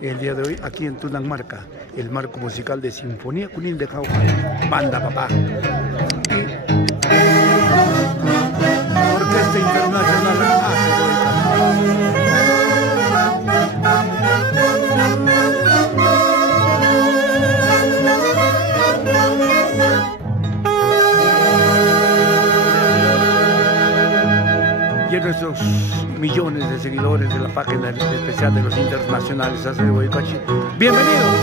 el día de hoy aquí en Tunanmarca, el marco musical de Sinfonía Junín de Jauja, Banda Papá. Y Orquesta Internacional y a nuestros millones de seguidores de la página especial de los internacionales de Boycachi. ¡Bienvenidos!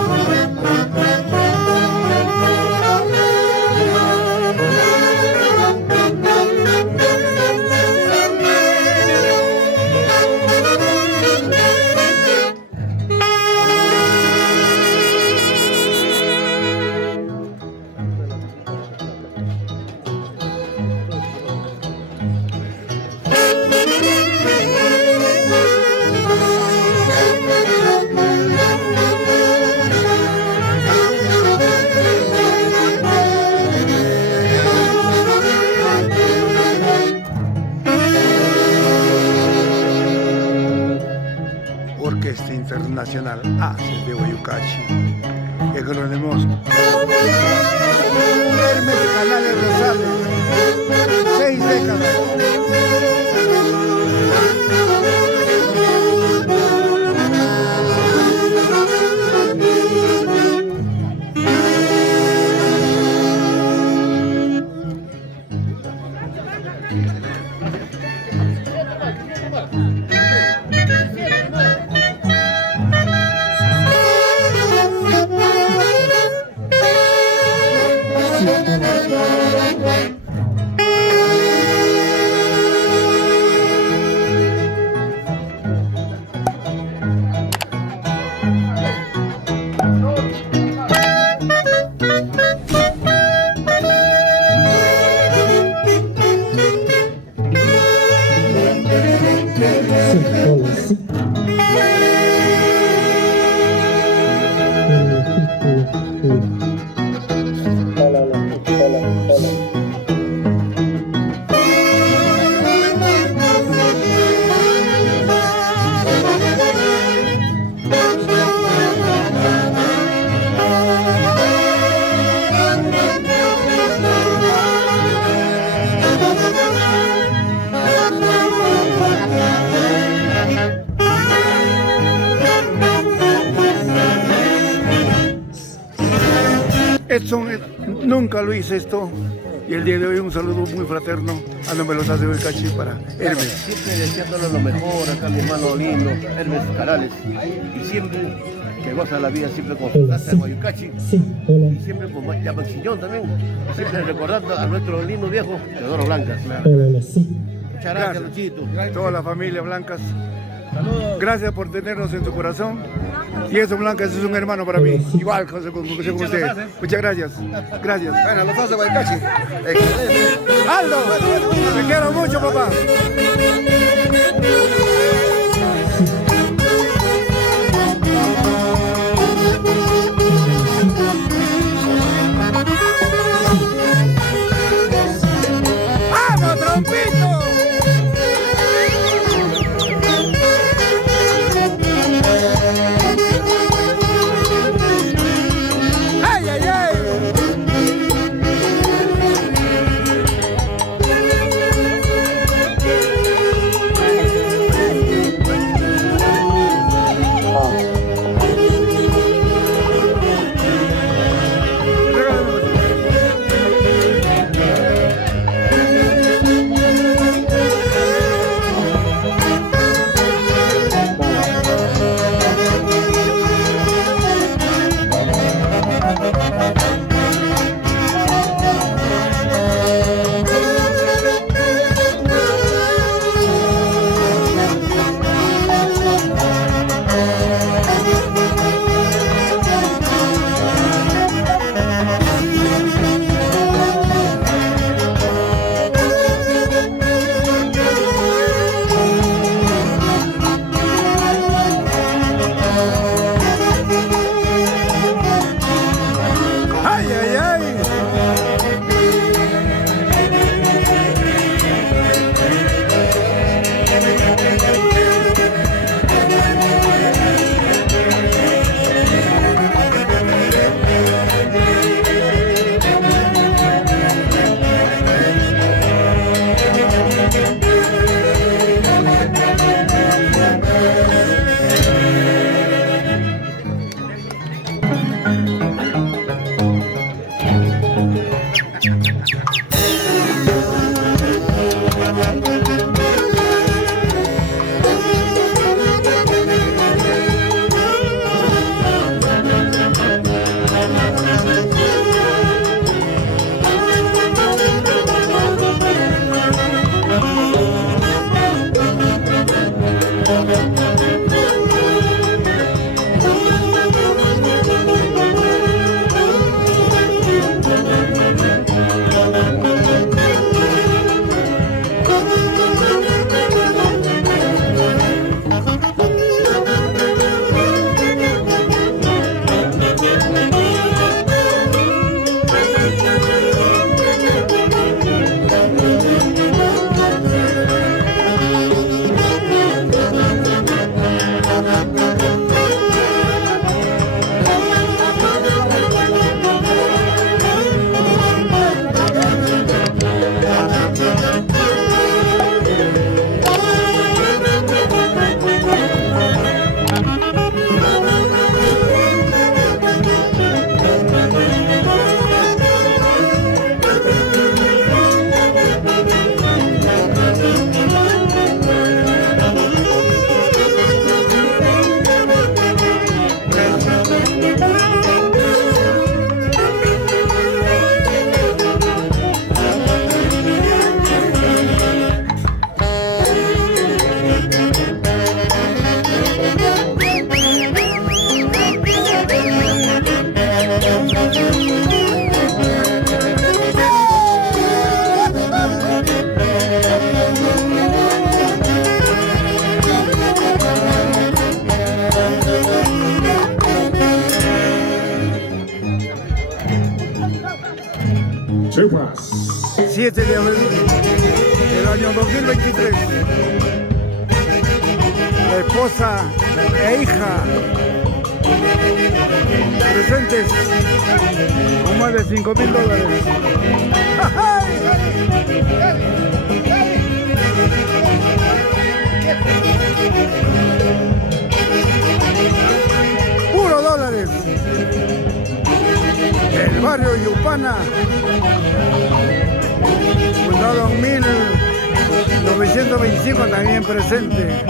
Orquesta Internacional Aces de Boyucachi. Agronemos Hermes Canales Rosales, 6 décadas. Edson, nunca lo hice esto, y el día de hoy un saludo muy fraterno a nombre de los Aces de Boycachi para Hermes. Siempre deseándole lo mejor acá mi hermano lindo, Hermes Canales, y siempre que goza la vida siempre con su casa de Boycachi, y siempre con Yamaxillón también, y siempre recordando a nuestro lindo viejo Teodoro Blancas. Muchas gracias, Luchito. Toda la familia Blancas. Gracias por tenernos en su corazón. Y eso, Blancas, es un hermano para mí. Igual, José, con usted. Muchas gracias. Gracias. Bueno, los Aces de Boycachi. Excelente. ¡Aldo! Te quiero mucho, papá. ¡Vamos, trompito! Chupas. 7 de abril del año 2023. La esposa e hija presentes con más de $5,000. ¡Puro dólares! El barrio Yupana, fundado en 1925, también presente.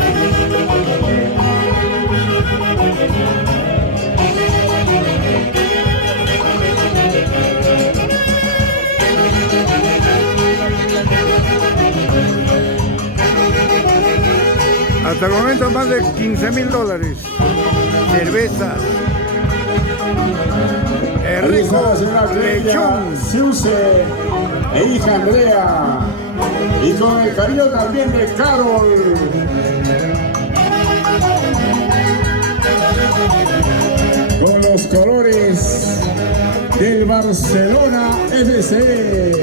Hasta el momento más de $15,000. Cerveza. El rico lechón. Siuse e hija Andrea. Y con el cariño también de Carol. Con los colores del Barcelona FC.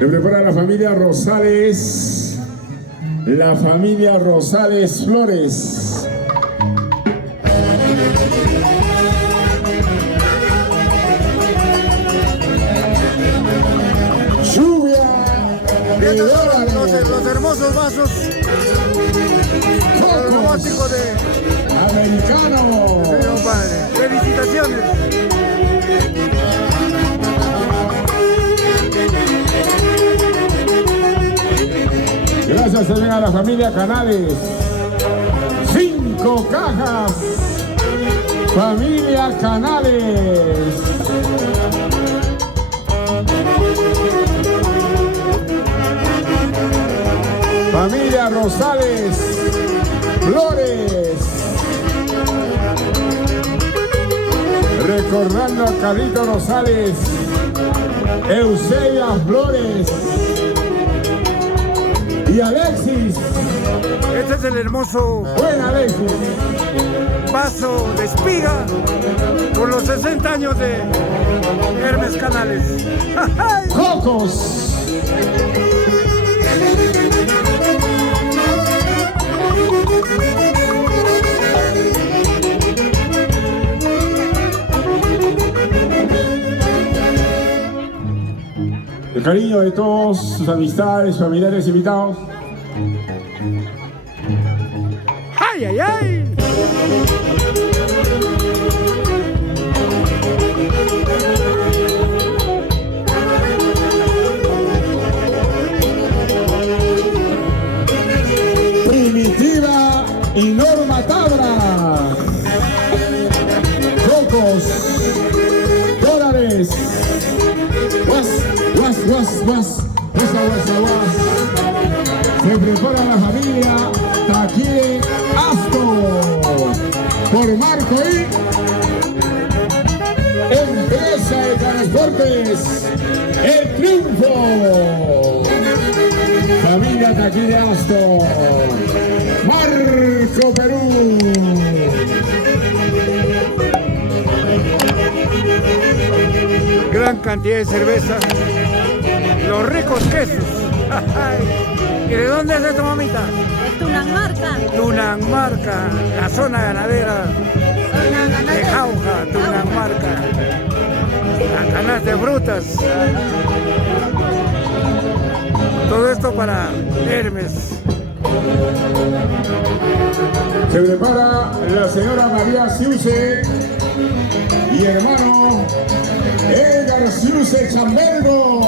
Le prepara la familia Rosales. La familia Rosales Flores. Lluvia de dólares. Los hermosos vasos románticos de Americano. padre. Felicitaciones. Gracias también a la familia Canales. 5 cajas. Familia Canales. Familia Rosales Flores. Recordando a Carlito Rosales, Eusebia Flores y Alexis. Este es el hermoso Buen Alexis. vaso de espiga por los 60 años de Hermes Canales. Cocos. El cariño de todos sus amistades, familiares, invitados. ¡Ay, ay, ay! Primitiva y Norma Tabra. Cocos. Dólares. Guas. Se prepara la familia Taquire Asto. Por Marco y Empresa de Transportes El Triunfo. Familia Taquire Asto. Marco Perú. Gran cantidad de cerveza. Los ricos quesos. ¿Y de dónde es esta mamita? De Tunanmarca. Tunanmarca, la zona ganadera de Jauja, Tunanmarca. La canasta de frutas. Todo esto para Hermes. Se prepara la señora María Siuse y hermano Edgar Siuse Chambergo.